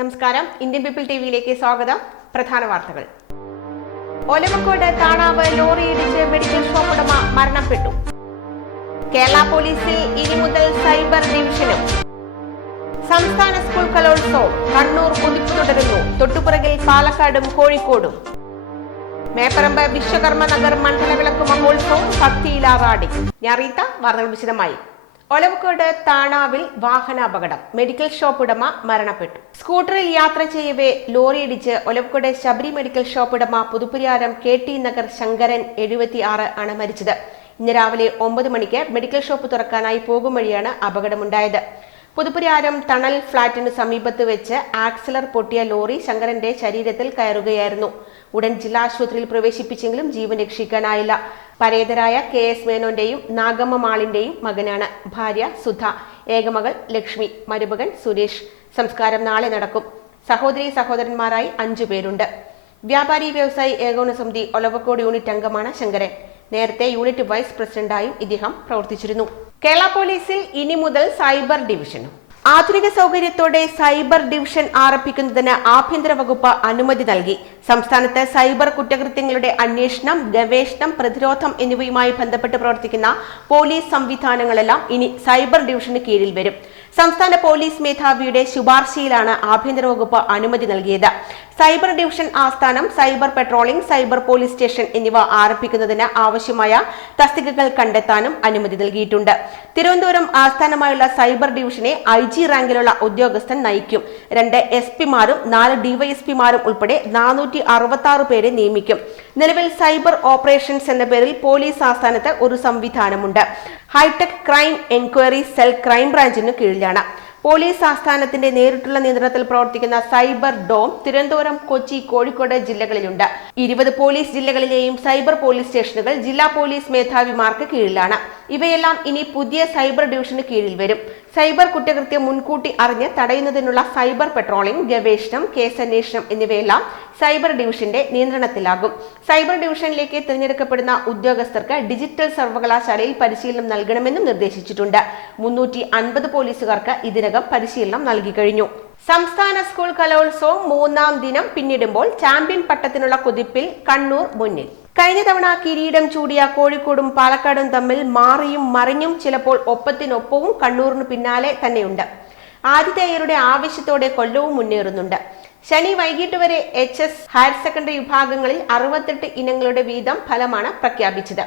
നമസ്കാരം. Indian people T വിയിലേക്ക് സ്വാഗതം. പ്രധാന വാർത്തകൾ. ഒലവക്കോട് താണാവ് ലോറി ഇടിച്ച് മെഡിക്കൽ ഷോപ്പ് ഉടമ മരണപ്പെട്ടു. കേരള പോലീസിൽ ഇനി മുതൽ സൈബർ ഡിവിഷനും. സംസ്ഥാന സ്കൂൾ കലോത്സവം കണ്ണൂർ കുതിപ്പ് തുടരുന്നു. തൊട്ടുപുറകിൽ പാലക്കാടും കോഴിക്കോടും. മേപ്പറമ്പ് വിശ്വകർമ്മ നഗർ മണ്ഡലവിളക്ക് മഹോത്സവം ഭക്തിയിലാറാടി. ഞാൻ റീത്ത വാർത്തകൾ വിശദമായി. ഒലവക്കോട് താണാവിൽ വാഹനാപകടം. മെഡിക്കൽ ഷോപ്പ് ഉടമ മരണപ്പെട്ടു. സ്കൂട്ടറിൽ യാത്ര ചെയ്യവേ ലോറിയിടിച്ച് ഒലവക്കോട് ശബരി മെഡിക്കൽ ഷോപ്പ് ഉടമ പുതുപ്പുരിയാരം കെ ടി നഗർ ശങ്കരൻ എഴുപത്തി ആറ് ആണ് മരിച്ചത്. ഇന്ന് രാവിലെ ഒമ്പത് മണിക്ക് മെഡിക്കൽ ഷോപ്പ് തുറക്കാനായി പോകും വഴിയാണ് അപകടമുണ്ടായത്. പുതുപ്പുരാരം തണൽ ഫ്ളാറ്റിന് സമീപത്ത് വെച്ച് ആക്സിലർ പൊട്ടിയ ലോറി ശങ്കരന്റെ ശരീരത്തിൽ കയറുകയായിരുന്നു. ഉടൻ ജില്ലാ ആശുപത്രിയിൽ പ്രവേശിപ്പിച്ചെങ്കിലും ജീവൻ രക്ഷിക്കാനായില്ല. പരേതരായ കെ എസ് മേനോന്റെയും നാഗമ്മ മാളിന്റെയും മകനാണ് ഭാര്യ സുധ. ഏകമകൾ ലക്ഷ്മി. മരുമകൻ സുരേഷ്. സംസ്കാരം നാളെ നടക്കും. സഹോദരി സഹോദരന്മാരായി അഞ്ചു പേരുണ്ട്. വ്യാപാരി വ്യവസായി ഏകോപന സമിതി ഒലവക്കോട് യൂണിറ്റ് അംഗമാണ് ശങ്കരൻ. നേരത്തെ യൂണിറ്റ് വൈസ് പ്രസിഡന്റായും ഇദ്ദേഹം പ്രവർത്തിച്ചിരുന്നു. കേരള പോലീസിൽ ഇനി മുതൽ സൈബർ ഡിവിഷനും. ആധുനിക സൗകര്യത്തോടെ സൈബർ ഡിവിഷൻ ആരംഭിക്കുന്നതിന് ആഭ്യന്തര വകുപ്പ് അനുമതി നൽകി. സംസ്ഥാനത്ത് സൈബർ കുറ്റകൃത്യങ്ങളുടെ അന്വേഷണം ഗവേഷണം പ്രതിരോധം എന്നിവയുമായി ബന്ധപ്പെട്ട് പ്രവർത്തിക്കുന്ന പോലീസ് സംവിധാനങ്ങളെല്ലാം ഇനി സൈബർ ഡിവിഷന് കീഴിൽ വരും. സംസ്ഥാന പോലീസ് മേധാവിയുടെ ശുപാർശയിലാണ് ആഭ്യന്തര വകുപ്പ് അനുമതി നൽകിയത്. സൈബർ ഡിവിഷൻ ആസ്ഥാനം cyber patrolling cyber police station എന്നിവ ആരംഭിക്കുന്നതിന് ആവശ്യമായ തസ്തികകൾ കണ്ടെത്താനും അനുമതി നൽകിയിട്ടുണ്ട്. തിരുവനന്തപുരം ആസ്ഥാനമായുള്ള സൈബർ ഡിവിഷനെ ഐ ജി റാങ്കിലുള്ള ഉദ്യോഗസ്ഥൻ നയിക്കും. രണ്ട് എസ് പിമാരും നാല് ഡിവൈഎസ്പിമാരും ഉൾപ്പെടെ നാനൂറ്റി അറുപത്തി ആറ് പേരെ നിയമിക്കും. നിലവിൽ സൈബർ ഓപ്പറേഷൻസ് എന്ന പേരിൽ പോലീസ് ആസ്ഥാനത്ത് ഒരു സംവിധാനമുണ്ട്. Hitech crime enquiry cell crime ബ്രാഞ്ചിന് കീഴിലാണ്. പോലീസ് ആസ്ഥാനത്തിന്റെ നേരിട്ടുള്ള നിയന്ത്രണത്തിൽ പ്രവർത്തിക്കുന്ന സൈബർ ഡോം തിരുവനന്തപുരം കൊച്ചി കോഴിക്കോട് ജില്ലകളിലുണ്ട്. ഇരുപത് പോലീസ് ജില്ലകളിലെയും സൈബർ പോലീസ് സ്റ്റേഷനുകൾ ജില്ലാ പോലീസ് മേധാവിമാർക്ക് കീഴിലാണ്. ഇവയെല്ലാം ഇനി പുതിയ സൈബർ ഡിവിഷന് കീഴിൽ വരും. സൈബർ കുറ്റകൃത്യം മുൻകൂട്ടി അറിഞ്ഞ് തടയുന്നതിനുള്ള സൈബർ പെട്രോളിംഗ് ഗവേഷണം കേസന്വേഷണം എന്നിവയെല്ലാം സൈബർ ഡിവിഷന്റെ നിയന്ത്രണത്തിലാകും. സൈബർ ഡിവിഷനിലേക്ക് തിരഞ്ഞെടുക്കപ്പെടുന്ന ഉദ്യോഗസ്ഥർക്ക് ഡിജിറ്റൽ സർവകലാശാലയിൽ പരിശീലനം നൽകണമെന്നും നിർദ്ദേശിച്ചിട്ടുണ്ട്. മുന്നൂറ്റി അൻപത് പോലീസുകാർക്ക് ഇതിനകം പരിശീലനം നൽകി കഴിഞ്ഞു. സംസ്ഥാന സ്കൂൾ കലോത്സവം മൂന്നാം ദിനം പിന്നിടുമ്പോൾ ചാമ്പ്യൻ പട്ടത്തിനുള്ള കുതിപ്പിൽ കണ്ണൂർ മുന്നിൽ. കഴിഞ്ഞ തവണ കിരീടം ചൂടിയ കോഴിക്കോടും പാലക്കാടും തമ്മിൽ മാറിയും മറിഞ്ഞും ചിലപ്പോൾ ഒപ്പത്തിനൊപ്പവും കണ്ണൂരിന് പിന്നാലെ തന്നെയുണ്ട്. ആതിഥേയരുടെ ആവശ്യത്തോടെ കൊല്ലവും മുന്നേറുന്നുണ്ട്. ശനി വൈകിട്ട് വരെ എച്ച് എസ് ഹയർ സെക്കൻഡറി വിഭാഗങ്ങളിൽ അറുപത്തെട്ട് ഇനങ്ങളുടെ വീതം ഫലമാണ് പ്രഖ്യാപിച്ചത്.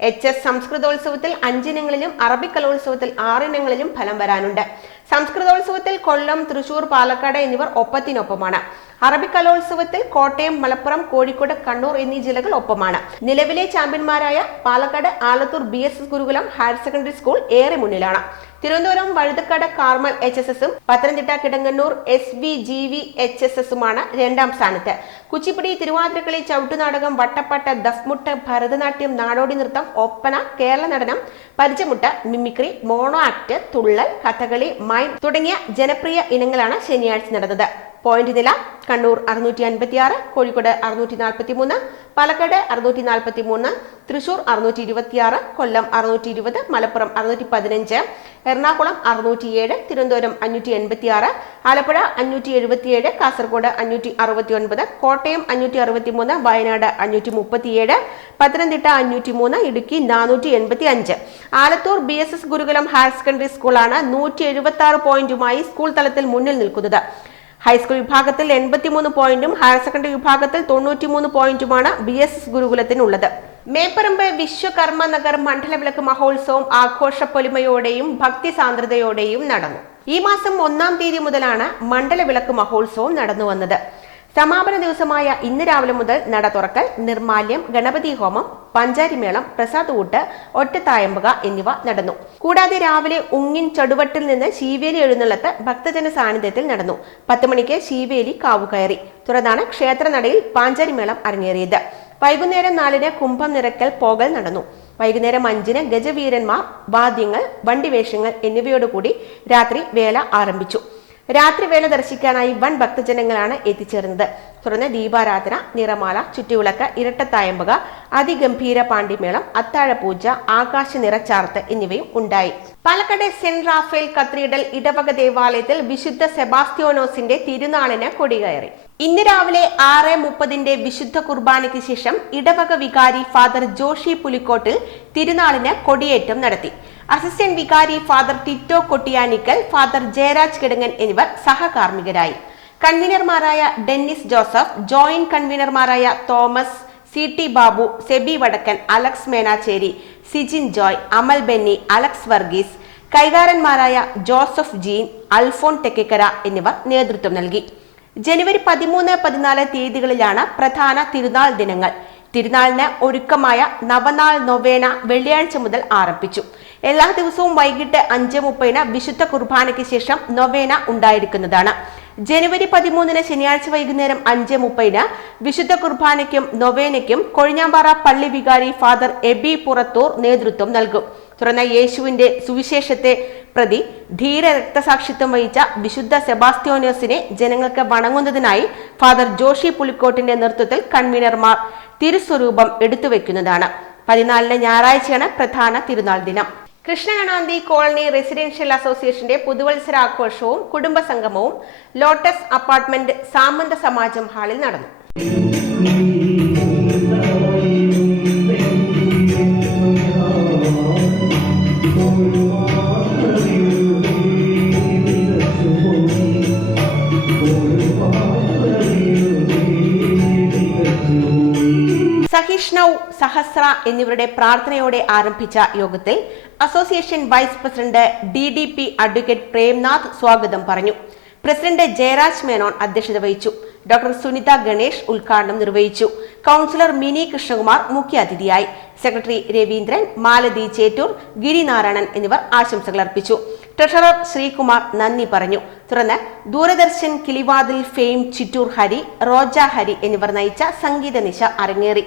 എച്ച് എസ് സംസ്കൃതോത്സവത്തിൽ അഞ്ചിനങ്ങളിലും അറബി കലോത്സവത്തിൽ ആറിനങ്ങളിലും ഫലം വരാനുണ്ട്. സംസ്കൃതോത്സവത്തിൽ കൊല്ലം തൃശൂർ പാലക്കാട് എന്നിവർ ഒപ്പത്തിനൊപ്പമാണ്. അറബി കലോത്സവത്തിൽ കോട്ടയം മലപ്പുറം കോഴിക്കോട് കണ്ണൂർ എന്നീ ജില്ലകൾ ഒപ്പമാണ്. നിലവിലെ ചാമ്പ്യന്മാരായ Palakkad Alathur B S S Gurukulam higher secondary school ഏറെ മുന്നിലാണ്. തിരുവനന്തപുരം വഴുതക്കാട് കാർമൽ എച്ച് എസ് എസും Pathanamthitta Kidangannur S V G V H S എസുമാണ് രണ്ടാം സ്ഥാനത്ത്. കുച്ചിപ്പുടി തിരുവാതിരക്കളി ചവിട്ടുനാടകം വട്ടപ്പാട്ട് ദഫ്മുട്ട് ഭരതനാട്യം നാടോടി നൃത്തം Oppana Kerala Natanam Parichamuttu mimicry mono act Thullal Kathakali mime തുടങ്ങിയ ജനപ്രിയ ഇനങ്ങളാണ് ശനിയാഴ്ച നടന്നത്. പോയിന്റ് നില കണ്ണൂർ അറുന്നൂറ്റി അൻപത്തി ആറ് കോഴിക്കോട് അറുന്നൂറ്റി നാൽപ്പത്തി മൂന്ന് പാലക്കാട് അറുന്നൂറ്റി നാൽപ്പത്തി മൂന്ന് തൃശൂർ അറുന്നൂറ്റി ഇരുപത്തിയാറ് കൊല്ലം അറുന്നൂറ്റി ഇരുപത് മലപ്പുറം അറുന്നൂറ്റി പതിനഞ്ച് എറണാകുളം അറുന്നൂറ്റിയേഴ് തിരുവനന്തപുരം അഞ്ഞൂറ്റി എൺപത്തി ആറ് ആലപ്പുഴ അഞ്ഞൂറ്റി എഴുപത്തിയേഴ് കാസർഗോഡ് അഞ്ഞൂറ്റി അറുപത്തി ഒൻപത് കോട്ടയം അഞ്ഞൂറ്റി അറുപത്തി മൂന്ന് വയനാട് അഞ്ഞൂറ്റി മുപ്പത്തിയേഴ് പത്തനംതിട്ട അഞ്ഞൂറ്റി മൂന്ന് ഇടുക്കി നാനൂറ്റി എൺപത്തി അഞ്ച് Alathur B S S Gurukulam higher secondary സ്കൂളാണ് നൂറ്റി എഴുപത്തി ആറ് പോയിന്റുമായി സ്കൂൾ തലത്തിൽ മുന്നിൽ നിൽക്കുന്നത്. ഹൈസ്കൂൾ വിഭാഗത്തിൽ എൺപത്തിമൂന്ന് പോയിന്റും ഹയർ സെക്കൻഡറി വിഭാഗത്തിൽ തൊണ്ണൂറ്റിമൂന്ന് പോയിന്റുമാണ് ബി എസ് എസ് ഗുരുകുലത്തിനുള്ളത്. മേപ്പറമ്പ് വിശ്വകർമ്മ നഗർ മണ്ഡലവിളക്ക് മഹോത്സവം ആഘോഷ പൊലിമയോടെയും ഭക്തി സാന്ദ്രതയോടെയും നടന്നു. ഈ മാസം ഒന്നാം തീയതി മുതലാണ് മണ്ഡലവിളക്ക് മഹോത്സവം നടന്നു വന്നത് സമാപന ദിവസമായ ഇന്ന് രാവിലെ മുതൽ നട തുറക്കൽ നിർമാല്യം ഗണപതി ഹോമം പഞ്ചാരിമേളം പ്രസാദ് കൂട്ട് ഒറ്റത്തായമ്പക എന്നിവ നടന്നു. കൂടാതെ രാവിലെ ഉങ്ങിൻ ചടുവട്ടിൽ നിന്ന് ശീവേലി എഴുന്നള്ളത്ത് ഭക്തജന സാന്നിധ്യത്തിൽ നടന്നു. പത്ത് മണിക്ക് ശീവേലി കാവുകയറി തുടർന്നാണ് ക്ഷേത്രനടയിൽ പാഞ്ചാരിമേളം അരങ്ങേറിയത്. വൈകുന്നേരം നാലിന് കുംഭം നിറക്കൽ പോകൽ നടന്നു. വൈകുന്നേരം അഞ്ചിന് ഗജവീരന്മാർ വാദ്യങ്ങൾ വണ്ടിവേഷങ്ങൾ എന്നിവയോടുകൂടി രാത്രി വേല ആരംഭിച്ചു. രാത്രിവേള ദർശിക്കാനായി വൻ ഭക്തജനങ്ങളാണ് എത്തിച്ചേർന്നത്. തുടർന്ന് ദീപാരാധന നിറമാല ചുറ്റുവിളക്ക് ഇരട്ടത്തായമ്പക അതിഗംഭീര പാണ്ടിമേളം അത്താഴപൂജ ആകാശ നിറച്ചാർത്ത് എന്നിവയും ഉണ്ടായി. പാലക്കാട് സെന്റ് റാഫേൽ കത്രീഡൽ ഇടവക ദേവാലയത്തിൽ വിശുദ്ധ സെബാസ്റ്റിയോനോസിന്റെ തിരുനാളിന് കൊടികയറി. ഇന്ന് രാവിലെ ആറ് മുപ്പതിന്റെ വിശുദ്ധ കുർബാനയ്ക്ക് ശേഷം ഇടവക വികാരി ഫാദർ ജോഷി പുലിക്കോട്ടിൽ തിരുനാളിന് കൊടിയേറ്റം നടത്തി. അസിസ്റ്റന്റ് വികാരി ഫാദർ ടിറ്റോ കൊട്ടിയാനിക്കൽ ഫാദർ ജയരാജ് കിടങ്ങൻ എന്നിവർ സഹകാർമ്മികരായി. കൺവീനർമാരായ ഡെന്നിസ് ജോസഫ് ജോയിന്റ് കൺവീനർമാരായ Thomas C T Babu SEBI Vadakkan Alex Menachery Sijin Joy Amal Benny Alex Varghese കൈകാരന്മാരായ ജോസഫ് ജീൻ അൽഫോൺ തെക്കേക്കര എന്നിവർ നേതൃത്വം നൽകി. ജനുവരി പതിമൂന്ന് പതിനാല് തീയതികളിലാണ് പ്രധാന തിരുനാൾ ദിനങ്ങൾ. തിരുനാളിന് ഒരുക്കമായ നവനാൾ നൊവേന വെള്ളിയാഴ്ച മുതൽ ആരംഭിച്ചു. എല്ലാ ദിവസവും വൈകിട്ട് അഞ്ച് മുപ്പതിന് വിശുദ്ധ കുർബാനയ്ക്ക് ശേഷം നൊവേന ഉണ്ടായിരിക്കുന്നതാണ്. ജനുവരി പതിമൂന്നിന് ശനിയാഴ്ച വൈകുന്നേരം അഞ്ച് മുപ്പതിന് വിശുദ്ധ കുർബാനയ്ക്കും നൊവേനയ്ക്കും കൊഴിഞ്ഞാമ്പാറ പള്ളി വികാരി ഫാദർ എബി പുറത്തൂർ നേതൃത്വം നൽകും. തുടർന്ന് യേശുവിന്റെ സുവിശേഷത്തെ പ്രതി ധീര രക്തസാക്ഷിത്വം വഹിച്ച വിശുദ്ധ സെബാസ്ത്യോനോസിനെ ജനങ്ങൾക്ക് വണങ്ങുന്നതിനായി ഫാദർ ജോഷി പുലിക്കോട്ടിന്റെ നേതൃത്വത്തിൽ കൺവീനർമാർ തിരുസ്വരൂപം എടുത്തു വെക്കുന്നതാണ്. പതിനാലിന് ഞായറാഴ്ചയാണ് പ്രധാന തിരുനാൾ ദിനം. കൃഷ്ണഗണാന്തി കോളനി റെസിഡൻഷ്യൽ അസോസിയേഷന്റെ പുതുവത്സരാഘോഷവും കുടുംബസംഗമവും ലോട്ടസ് അപ്പാർട്ട്മെന്റ് സാമന്ത സമാജം ഹാളിൽ നടന്നു. സഹിഷ്ണവ് സഹസ്ര എന്നിവരുടെ പ്രാർത്ഥനയോടെ ആരംഭിച്ച യോഗത്തിൽ association vice president D D P advocate Premnath സ്വാഗതം പറഞ്ഞു. പ്രസിഡന്റ് ജയരാജ് മേനോൻ അധ്യക്ഷത വഹിച്ചു. ഡോക്ടർ സുനിത ഗണേഷ് ഉദ്ഘാടനം നിർവഹിച്ചു. കൗൺസിലർ മിനി കൃഷ്ണകുമാർ മുഖ്യാതിഥിയായി. സെക്രട്ടറി രവീന്ദ്രൻ മാലതി ചേറ്റൂർ ഗിരിനാരായണൻ എന്നിവർ ആശംസകൾ അർപ്പിച്ചു. ട്രഷറർ ശ്രീകുമാർ നന്ദി പറഞ്ഞു. തുടർന്ന് ദൂരദർശൻ കിളിവാതിൽ ഫെയിം ചിറ്റൂർ ഹരി റോജ ഹരി എന്നിവർ നയിച്ച സംഗീത നിശ അരങ്ങേറി.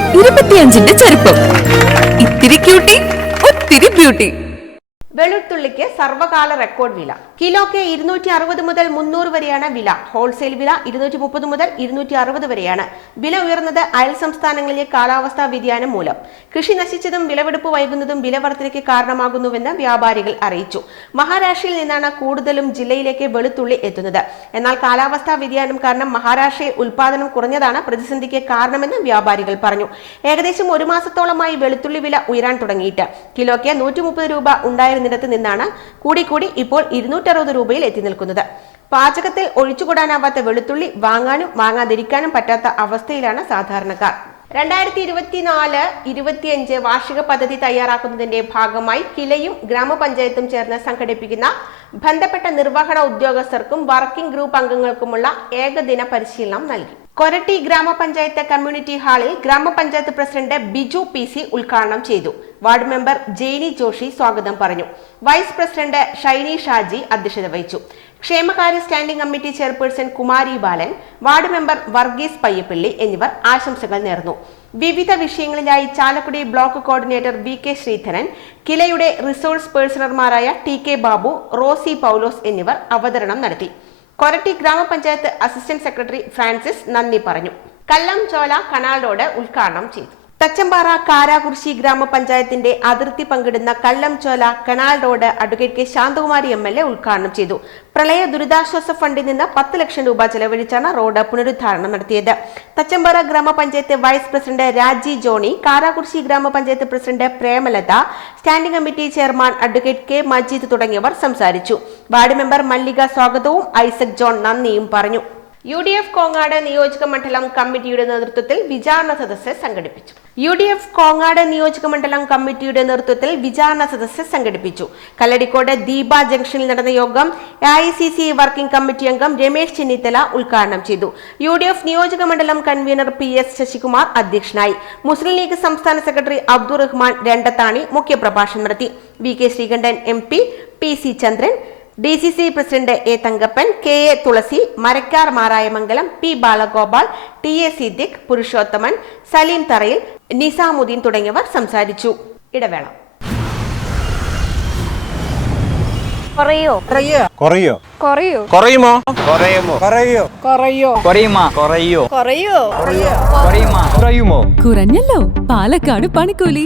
ഇരുപത്തിയഞ്ചിന്റെ ചെറുപ്പം ഇത്തിരി ക്യൂട്ടി ഒത്തിരി ബ്യൂട്ടി വെളുത്തുള്ളിക്ക് സർവകാല റെക്കോർഡ് വില. കിലോക്ക് ഇരുന്നൂറ്റി അറുപത് മുതൽ മുന്നൂറ് വരെയാണ് വില. ഹോൾസെയിൽ വില ഇരുന്നൂറ്റി മുപ്പത് മുതൽ ഇരുന്നൂറ്റി അറുപത് വരെയാണ്. വില ഉയർന്നത് അയൽ സംസ്ഥാനങ്ങളിലെ കാലാവസ്ഥാ വ്യതിയാനം മൂലം. കൃഷി നശിച്ചതും വിളവെടുപ്പ് വൈകുന്നതും വില വർധനയ്ക്ക് കാരണമാകുന്നുവെന്ന് വ്യാപാരികൾ അറിയിച്ചു. മഹാരാഷ്ട്രയിൽ നിന്നാണ് കൂടുതലും ജില്ലയിലേക്ക് വെളുത്തുള്ളി എത്തുന്നത്. എന്നാൽ കാലാവസ്ഥാ വ്യതിയാനം കാരണം മഹാരാഷ്ട്രയിൽ ഉൽപാദനം കുറഞ്ഞതാണ് പ്രതിസന്ധിക്ക് കാരണമെന്ന് വ്യാപാരികൾ പറഞ്ഞു. ഏകദേശം ഒരു മാസത്തോളമായി വെളുത്തുള്ളി വില ഉയരാൻ തുടങ്ങിയിട്ട്. കിലോയ്ക്ക് നൂറ്റി രൂപ ഉണ്ടായിരുന്നിടത്ത് നിന്നാണ് കൂടിക്കൂടി ഇപ്പോൾ ഇരുന്നൂറ്ററുപത് രൂപയിൽ എത്തി നിൽക്കുന്നത്. പാചകത്തിൽ ഒഴിച്ചുകൂടാനാവാത്ത വെളുത്തുള്ളി വാങ്ങാനും വാങ്ങാതിരിക്കാനും പറ്റാത്ത അവസ്ഥയിലാണ് സാധാരണക്കാർ. രണ്ടായിരത്തി ഇരുപത്തിനാല് ഇരുപത്തിയഞ്ച് വാർഷിക പദ്ധതി തയ്യാറാക്കുന്നതിന്റെ ഭാഗമായി കിലയും ഗ്രാമപഞ്ചായത്തും ചേർന്ന് സംഘടിപ്പിക്കുന്ന ബന്ധപ്പെട്ട നിർവഹണ ഉദ്യോഗസ്ഥർക്കും വർക്കിംഗ് ഗ്രൂപ്പ് അംഗങ്ങൾക്കുമുള്ള ഏകദിന പരിശീലനം നൽകി. കൊരട്ടി ഗ്രാമപഞ്ചായത്ത് കമ്മ്യൂണിറ്റി ഹാളിൽ ഗ്രാമപഞ്ചായത്ത് പ്രസിഡന്റ് ബിജു പി സി ഉദ്ഘാടനം ചെയ്തു. വാർഡ് മെമ്പർ ജെയ്നി ജോഷി സ്വാഗതം പറഞ്ഞു. വൈസ് പ്രസിഡന്റ് ഷൈനി ഷാജി അധ്യക്ഷത വഹിച്ചു. ക്ഷേമകാര്യ standing committee chairperson Kumari Balan ward member Varghese Payyappilly എന്നിവർ ആശംസകൾ നേർന്നു. വിവിധ വിഷയങ്ങളിലായി Chalakudy block coordinator V K Sreedharan കിലയുടെ resource പേഴ്സണർമാരായ ടി കെ ബാബു റോസി പൗലോസ് എന്നിവർ അവതരണം നടത്തി. കൊരട്ടി ഗ്രാമപഞ്ചായത്ത് അസിസ്റ്റന്റ് സെക്രട്ടറി ഫ്രാൻസിസ് നന്ദി പറഞ്ഞു. കല്ലം ചോല കനാൽ റോഡ് ഉദ്ഘാടനം ചെയ്തു. തച്ചമ്പാറ കാരാകുർശി ഗ്രാമപഞ്ചായത്തിന്റെ അതിർത്തി പങ്കിടുന്ന Kallamchola canal road advocate K Santhakumari M L A ഉദ്ഘാടനം ചെയ്തു. പ്രളയ ദുരിതാശ്വാസ ഫണ്ടിൽ നിന്ന് പത്ത് ലക്ഷം രൂപ ചെലവഴിച്ചാണ് റോഡ് പുനരുദ്ധാരണം നടത്തിയത്. തച്ചമ്പാറ ഗ്രാമപഞ്ചായത്ത് വൈസ് പ്രസിഡന്റ് രാജി ജോണി കാരാകുർശി ഗ്രാമപഞ്ചായത്ത് president Premalatha standing committee chairman advocate K Majeed തുടങ്ങിയവർ സംസാരിച്ചു. വാർഡ് മെമ്പർ മല്ലിക സ്വാഗതവും ഐസക് ജോൺ നന്ദിയും പറഞ്ഞു. യു ഡി എഫ് കോങ്ങാട് നിയോജക മണ്ഡലം കമ്മിറ്റിയുടെ നേതൃത്വത്തിൽ വിചാരണ സദസ്സ് സംഘടിപ്പിച്ചു. യു ഡി എഫ് കോങ്ങാട് നിയോജക മണ്ഡലം കമ്മിറ്റിയുടെ നേതൃത്വത്തിൽ വിചാരണ സദസ്സ് സംഘടിപ്പിച്ചു. കല്ലടിക്കോട് ദീപ ജംഗ്ഷനിൽ നടന്ന യോഗം A I C C working committee അംഗം രമേശ് ചെന്നിത്തല ഉദ്ഘാടനം ചെയ്തു. യു ഡി എഫ് നിയോജക മണ്ഡലം കൺവീനർ പി എസ് ശശികുമാർ അധ്യക്ഷനായി. മുസ്ലിം ലീഗ് സംസ്ഥാന സെക്രട്ടറി അബ്ദുറഹ്മാൻ രണ്ടത്താണി മുഖ്യപ്രഭാഷണം നടത്തി. V K Sreekandan M P P C Chandran D C C president A Thankappan K A Thulasi Marakkar Marayamangalam P Balagopal T A Siddique Purushothaman Saleem Tharayil Nizamuddin തുടങ്ങിയവർ സംസാരിച്ചു. ഇടവേള. കുറയോ? കുറയോ? കുറയോ? കുറയുമോ? കുറയോ? കുറയുമോ? കുറയോ? കുറയോ? കുറയുമോ? കുറഞ്ഞല്ലോ. പാലക്കാട് പണിക്കൂലി.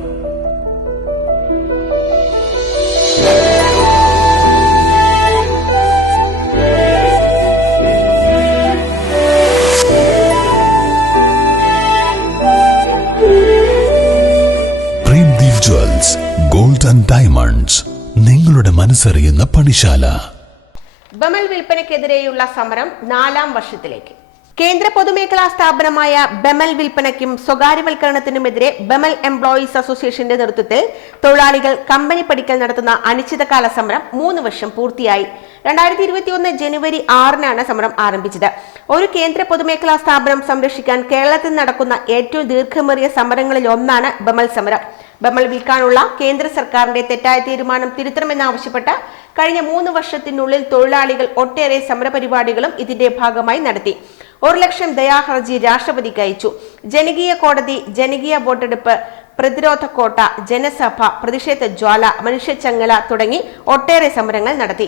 Gold and diamonds നിങ്ങളുടെ മനസ്സറിയുന്ന പണിശാല. ബമൽ വിൽപ്പനയ്ക്കെതിരെയുള്ള സമരം നാലാം വർഷത്തിലേക്ക്. കേന്ദ്ര പൊതുമേഖലാ സ്ഥാപനമായ ബമൽ വിൽപ്പനയ്ക്കും സ്വകാര്യവൽക്കരണത്തിനുമെതിരെ ബമൽ എംപ്ലോയീസ് അസോസിയേഷന്റെ നേതൃത്വത്തിൽ തൊഴിലാളികൾ കമ്പനി പടിക്കൽ നടത്തുന്ന അനിശ്ചിതകാല സമരം മൂന്ന് വർഷം പൂർത്തിയായി. രണ്ടായിരത്തി ഇരുപത്തിയൊന്ന് ജനുവരി ആറിനാണ് സമരം ആരംഭിച്ചത്. ഒരു കേന്ദ്ര പൊതുമേഖലാ സ്ഥാപനം സംരക്ഷിക്കാൻ കേരളത്തിൽ നടക്കുന്ന ഏറ്റവും ദീർഘമേറിയ സമരങ്ങളിൽ ഒന്നാണ് ബമൽ സമരം. ബമൽ വിൽക്കാനുള്ള കേന്ദ്ര സർക്കാരിന്റെ തെറ്റായ തീരുമാനം തിരുത്തണമെന്നാവശ്യപ്പെട്ട് കഴിഞ്ഞ മൂന്ന് വർഷത്തിനുള്ളിൽ തൊഴിലാളികൾ ഒട്ടേറെ സമരപരിപാടികളും ഇതിന്റെ ഭാഗമായി നടത്തി. ഒരു ലക്ഷം ദയാഹർജി രാഷ്ട്രപതിക്ക് അയച്ചു. ജനകീയ കോടതി ജനകീയ വോട്ടെടുപ്പ് പ്രതിരോധ കോട്ട ജനസഭ പ്രതിഷേധ ജ്വാല മനുഷ്യച്ചങ്ങല തുടങ്ങി ഒട്ടേറെ സമരങ്ങൾ നടത്തി.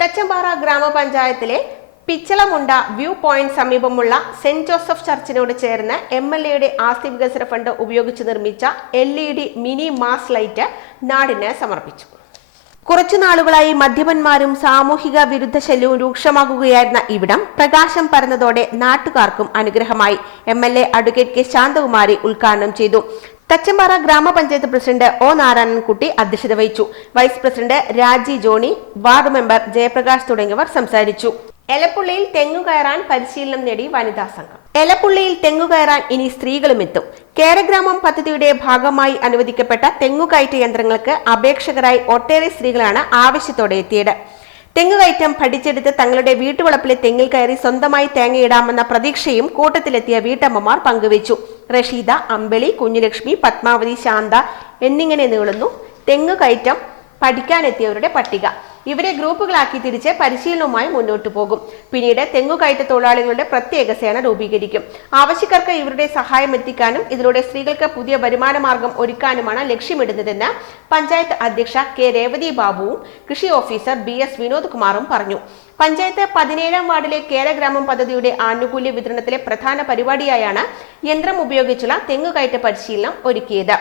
തച്ചമ്പാറ ഗ്രാമപഞ്ചായത്തിലെ പിച്ചളമുണ്ട വ്യൂ പോയിന്റ് സമീപമുള്ള സെന്റ് ജോസഫ് ചർച്ചിനോട് ചേർന്ന് എം എൽ എയുടെ ആസ്തി വികസന ഫണ്ട് ഉപയോഗിച്ച് നിർമ്മിച്ച L E D mini mast light നാടിന് സമർപ്പിച്ചു. കുറച്ചു നാളുകളായി മദ്യപന്മാരും സാമൂഹിക വിരുദ്ധ ശല്യവും രൂക്ഷമാകുകയായിരുന്ന ഇവിടം പ്രകാശം പരന്നതോടെ നാട്ടുകാർക്കും അനുഗ്രഹമായി. M L A advocate K Santhakumari ഉദ്ഘാടനം ചെയ്തു. തച്ചമ്പാറ ഗ്രാമപഞ്ചായത്ത് പ്രസിഡന്റ് ഒ നാരായണൻകുട്ടി അധ്യക്ഷത വഹിച്ചു. Vice president Raji Johny ward member Jayaprakash തുടങ്ങിയവർ സംസാരിച്ചു. എലപ്പുള്ളിയിൽ തെങ്ങു കയറാൻ പരിശീലനം നേടി വനിതാ സംഘം. എലപ്പുള്ളിയിൽ തെങ്ങു കയറാൻ ഇനി സ്ത്രീകളും എത്തും. കേരഗ്രാമം പദ്ധതിയുടെ ഭാഗമായി അനുവദിക്കപ്പെട്ട തെങ്ങുകയറ്റ യന്ത്രങ്ങൾക്ക് അപേക്ഷകരായി ഒട്ടേറെ സ്ത്രീകളാണ് ആവശ്യത്തോടെ എത്തിയത്. തെങ്ങുകയറ്റം പഠിച്ചെടുത്ത് തങ്ങളുടെ വീട്ടുവളപ്പിലെ തെങ്ങിൽ കയറി സ്വന്തമായി തേങ്ങയിടാമെന്ന പ്രതീക്ഷയും കൂട്ടത്തിലെത്തിയ വീട്ടമ്മമാർ പങ്കുവച്ചു. റഷീദ അമ്പളി കുഞ്ഞുലക്ഷ്മി പത്മാവതി ശാന്ത എന്നിങ്ങനെ നീളുന്നു തെങ്ങുകയറ്റം പഠിക്കാനെത്തിയവരുടെ പട്ടിക. ഇവരെ ഗ്രൂപ്പുകളാക്കി തിരിച്ച് പരിശീലനവുമായി മുന്നോട്ടു പോകും. പിന്നീട് തെങ്ങുകയറ്റ തൊഴിലാളികളുടെ പ്രത്യേക സേന രൂപീകരിക്കും. ആവശ്യക്കാർക്ക് ഇവരുടെ സഹായം എത്തിക്കാനും ഇതിലൂടെ സ്ത്രീകൾക്ക് പുതിയ വരുമാന മാർഗം ഒരുക്കാനുമാണ് ലക്ഷ്യമിടുന്നതെന്ന് പഞ്ചായത്ത് അധ്യക്ഷ കെ രേവതി ബാബുവും കൃഷി ഓഫീസർ ബി എസ് വിനോദ് കുമാറും പറഞ്ഞു. പഞ്ചായത്ത് പതിനേഴാം വാർഡിലെ കേരഗ്രാമം പദ്ധതിയുടെ ആനുകൂല്യ വിതരണത്തിലെ പ്രധാന പരിപാടിയായാണ് യന്ത്രം ഉപയോഗിച്ചുള്ള തെങ്ങുകയറ്റ പരിശീലനം ഒരുക്കിയത്.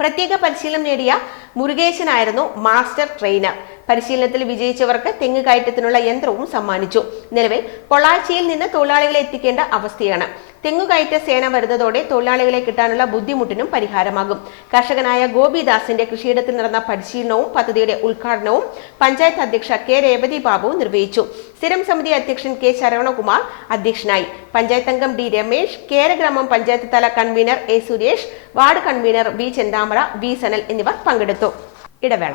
പ്രത്യേക പരിശീലനം നേടിയ മുരുകേശനായിരുന്നു മാസ്റ്റർ ട്രെയിനർ. പരിശീലനത്തിൽ വിജയിച്ചവർക്ക് തെങ്ങ് കയറ്റത്തിനുള്ള യന്ത്രവും സമ്മാനിച്ചു. നിലവിൽ പൊള്ളാച്ചിയിൽ നിന്ന് തൊഴിലാളികളെ എത്തിക്കേണ്ട അവസ്ഥയാണ്. തെങ്ങുകയറ്റ സേന വരുന്നതോടെ തൊഴിലാളികളെ കിട്ടാനുള്ള ബുദ്ധിമുട്ടിനും പരിഹാരമാകും. കർഷകനായ ഗോപിദാസിന്റെ കൃഷിയിടത്തിൽ നടന്ന പരിശീലനവും പദ്ധതിയുടെ ഉദ്ഘാടനവും പഞ്ചായത്ത് അധ്യക്ഷ കെ രേവതി ബാബു നിർവഹിച്ചു. സ്ഥിരം സമിതി അധ്യക്ഷൻ കെ ശരവണകുമാർ അധ്യക്ഷനായി. പഞ്ചായത്ത് അംഗം ഡി രമേശ് കേരഗ്രാമം പഞ്ചായത്ത് തല convener A Suresh ward convener V Chenthamara V Sanal എന്നിവർ പങ്കെടുത്തു. ഇടവേള.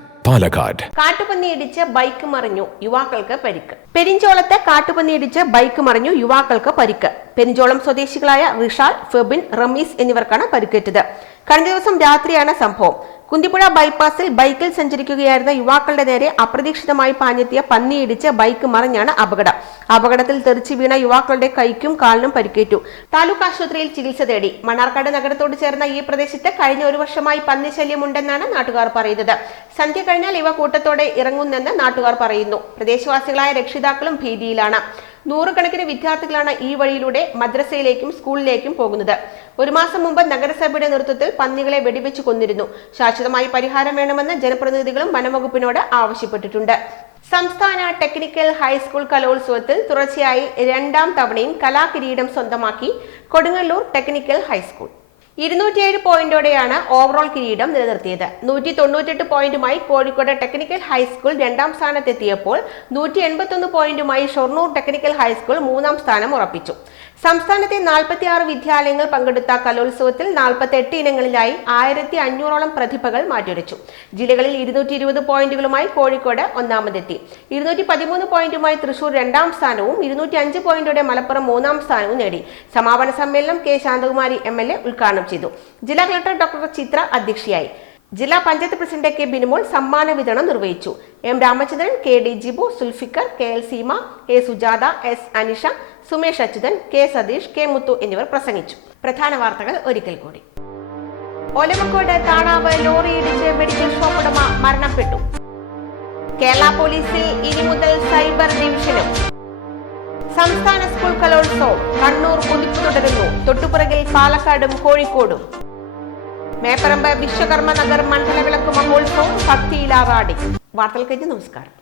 Palakkad. കാട്ടുപന്നി ബൈക്ക് മറിഞ്ഞു യുവാക്കൾക്ക് പരിക്ക്. പെരിഞ്ചോളത്തെ കാട്ടുപന്നി ഇടിച്ച് ബൈക്ക് മറിഞ്ഞു യുവാക്കൾക്ക് പരിക്ക്. പെരിഞ്ചോളം സ്വദേശികളായ റിഷാൽ ഫെബിൻ റമീസ് എന്നിവർക്കാണ് പരിക്കേറ്റത്. കഴിഞ്ഞ ദിവസം രാത്രിയാണ് സംഭവം. കുന്തിപ്പുഴ ബൈപ്പാസിൽ ബൈക്കിൽ സഞ്ചരിക്കുകയായിരുന്ന യുവാക്കളുടെ നേരെ അപ്രതീക്ഷിതമായി പാഞ്ഞെത്തിയ പന്നിയിടിച്ച് ബൈക്ക് മറിഞ്ഞാണ് അപകടം. അപകടത്തിൽ തെറിച്ചു വീണ യുവാക്കളുടെ കൈക്കും കാലിനും പരിക്കേറ്റു. താലൂക്ക് ആശുപത്രിയിൽ ചികിത്സ തേടി. മണ്ണാർക്കാട് നഗരത്തോട് ചേർന്ന ഈ പ്രദേശത്ത് കഴിഞ്ഞ ഒരു വർഷമായി പന്നി ശല്യമുണ്ടെന്നാണ് നാട്ടുകാർ പറയുന്നത്. സന്ധ്യ കഴിഞ്ഞാൽ ഇവ കൂട്ടത്തോടെ ഇറങ്ങുന്നെന്ന് നാട്ടുകാർ പറയുന്നു. പ്രദേശവാസികളായ രക്ഷിതാക്കളും ഭീതിയിലാണ്. നൂറുകണക്കിന് വിദ്യാർത്ഥികളാണ് ഈ വഴിയിലൂടെ മദ്രസയിലേക്കും സ്കൂളിലേക്കും പോകുന്നത്. ഒരു മാസം മുമ്പ് നഗരസഭയുടെ നേതൃത്വത്തിൽ പന്നികളെ വെടിവെച്ച് കൊന്നിരുന്നു. ശാശ്വതമായി പരിഹാരം വേണമെന്ന് ജനപ്രതിനിധികളും വനംവകുപ്പിനോട് ആവശ്യപ്പെട്ടിട്ടുണ്ട്. സംസ്ഥാന ടെക്നിക്കൽ ഹൈസ്കൂൾ കലോത്സവത്തിൽ തുടർച്ചയായി രണ്ടാം തവണയും കലാകിരീടം സ്വന്തമാക്കി കൊടുങ്ങല്ലൂർ ടെക്നിക്കൽ ഹൈസ്കൂൾ. ഇരുന്നൂറ്റിയേഴ് പോയിന്റോടെയാണ് ഓവറോൾ കിരീടം നിലനിർത്തിയത്. നൂറ്റി തൊണ്ണൂറ്റെട്ട് പോയിന്റുമായി കോഴിക്കോട് ടെക്നിക്കൽ ഹൈസ്കൂൾ രണ്ടാം സ്ഥാനത്തെത്തിയപ്പോൾ നൂറ്റി എൺപത്തൊന്ന് പോയിന്റുമായി ഷൊർണൂർ ടെക്നിക്കൽ ഹൈസ്കൂൾ മൂന്നാം സ്ഥാനം ഉറപ്പിച്ചു. സംസ്ഥാനത്തെ നാൽപ്പത്തി ആറ് വിദ്യാലയങ്ങൾ പങ്കെടുത്ത കലോത്സവത്തിൽ നാൽപ്പത്തി എട്ട് ഇനങ്ങളിലായി ആയിരത്തി അഞ്ഞൂറോളം പ്രതിഭകൾ മാറ്റുരച്ചു ജില്ലകളിൽ ഇരുന്നൂറ്റി ഇരുപത് പോയിന്റുകളുമായി കോഴിക്കോട് ഒന്നാമതെത്തി. ഇരുന്നൂറ്റി പതിമൂന്ന് പോയിന്റുമായി തൃശൂർ രണ്ടാം സ്ഥാനവും ഇരുന്നൂറ്റി അഞ്ച് പോയിന്റോടെ മലപ്പുറം മൂന്നാം സ്ഥാനവും നേടി. സമാപന സമ്മേളനം K Santhakumari M L A ഉദ്ഘാടനം ചെയ്തു. ജില്ലാ കളക്ടർ ഡോക്ടർ ചിത്ര അധ്യക്ഷയായി. ജില്ലാ പഞ്ചായത്ത് പ്രസിഡന്റ് കെ ബിനുമോൾ സമ്മാന വിതരണം നിർവഹിച്ചു. M Ramachandran K D Jibu Sulfikar K L Seema A Sujatha S Anisha Sumesh Achuthan K Satheesh K Muthu എന്നിവർ പ്രസംഗിച്ചു. പ്രധാന വാർത്തകൾ ഒരിക്കൽ കൂടി. ഒലവക്കോട് താണാവ് ലോറിയിടിച്ച് മെഡിക്കൽ ഷോപ്പ് ഉടമ മരണപ്പെട്ടു. കേരള പോലീസിൽ ഇനി മുതൽ സൈബർ ഡിവിഷനും. സംസ്ഥാന സ്കൂൾ കലോത്സവം കണ്ണൂർ കുതിപ്പ് തുടരുന്നു. തൊട്ടുപുറകിൽ പാലക്കാടും കോഴിക്കോടും. മേപ്പറമ്പ് വിശ്വകർമ്മ നഗർ മണ്ഡലവിളക്ക് മഹോത്സവം ഭക്തിയിലാവാടി വാർത്തകൾ കഴിഞ്ഞ് നമസ്കാരം.